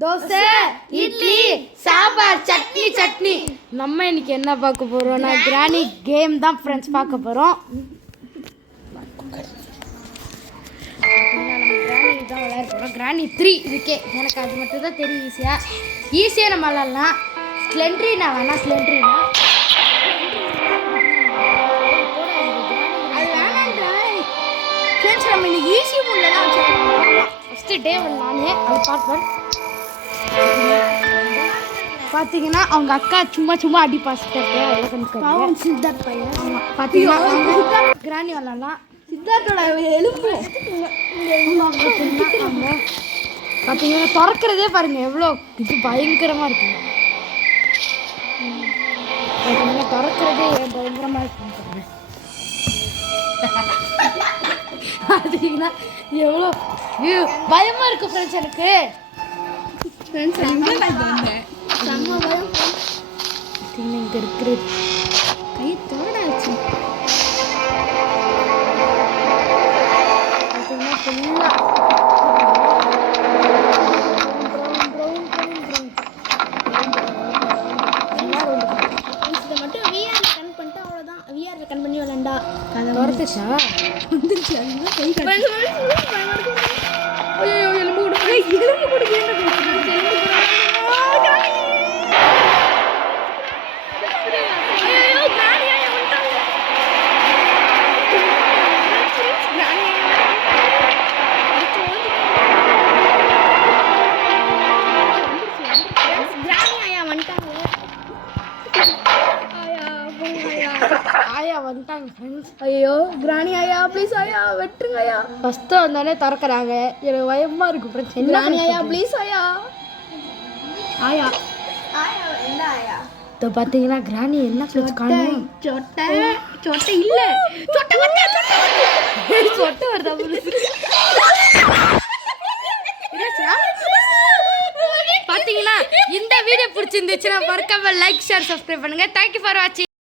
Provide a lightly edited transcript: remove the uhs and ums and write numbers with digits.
தோசை, இட்லி, சாம்பார், சட்னி சட்னி. நம்ம இன்னைக்கு என்ன பார்க்க போறோம்னா கிராணி கேம் தான் ஃப்ரெண்ட்ஸ் பார்க்க போறோம். கிராணி 3 இதுக்கே எனக்கு அது மட்டும் தான் தெரியும். ஈஸியாக நம்ம விளாட்லாம். ஸ்லெண்ட்ரினா வேணா ஸ்லெண்ட்ரினா அது வேணான்றா ஃப்ரெண்ட்ஸ். நம்ம இன்னைக்கு ஈஸி மூடில் தான் வச்சுருக்கோம். ஃபஸ்ட்டு டே ஒன் நானே அது பார்ப்பேன். பார்த்தீங்கன்னா அவங்க அக்கா சும்மா சும்மா அடி பாசிட்டு சித்தார்த் பையன். பார்த்தீங்கன்னா கிராணி விளாட்லாம். சித்தார்த்தோட எலும்பு பார்த்தீங்கன்னா திறக்கிறதே பாருங்க எவ்வளோ இது பயங்கரமாக இருக்குங்க. பார்த்தீங்கன்னா திறக்கிறதே பயங்கரமாக இருக்குங்க. பார்த்தீங்கன்னா எவ்வளோ பயமாக இருக்கு ஃப்ரெண்ட்ஸ். எனக்கு செம்ம பயம். இங்கே இருக்கிறது கை தோடாச்சு. பார்த்தீங்கன்னா ஃபுல்லாக கண் பண்ணி விளாண்டா அதை வரத்துச்சா வந்துருச்சு. அதுதான் கை எலும்பு ஆயா வந்துட்டாங்க ஃப்ரெண்ட்ஸ். ஐயோ கிராணி ஆயா ப்ளீஸ் ஆயா வெட்டுருங்க ஆயா. ஃபஸ்ட்டு வந்தாலே திறக்கிறாங்க. எனக்கு பயமாக இருக்கும் ஃப்ரெண்ட்ஸ். கிராணி ஆயா ப்ளீஸ் ஆயா. ஆயா ஆயா என்ன ஆயா இப்போ பார்த்தீங்கன்னா கிராணி என்ன ஃப்ரெண்ட்ஸ் காணும். சொட்டை சொட்டை இல்லை சொட்டை வருதா சொட்டை வருதா பார்த்தீங்கன்னா இந்த வீடியோ பிடிச்சிருந்துச்சுன்னா மறக்காம லைக் ஷேர் சப்ஸ்கிரைப் பண்ணுங்க. தேங்க்யூ ஃபார் வாட்சிங்.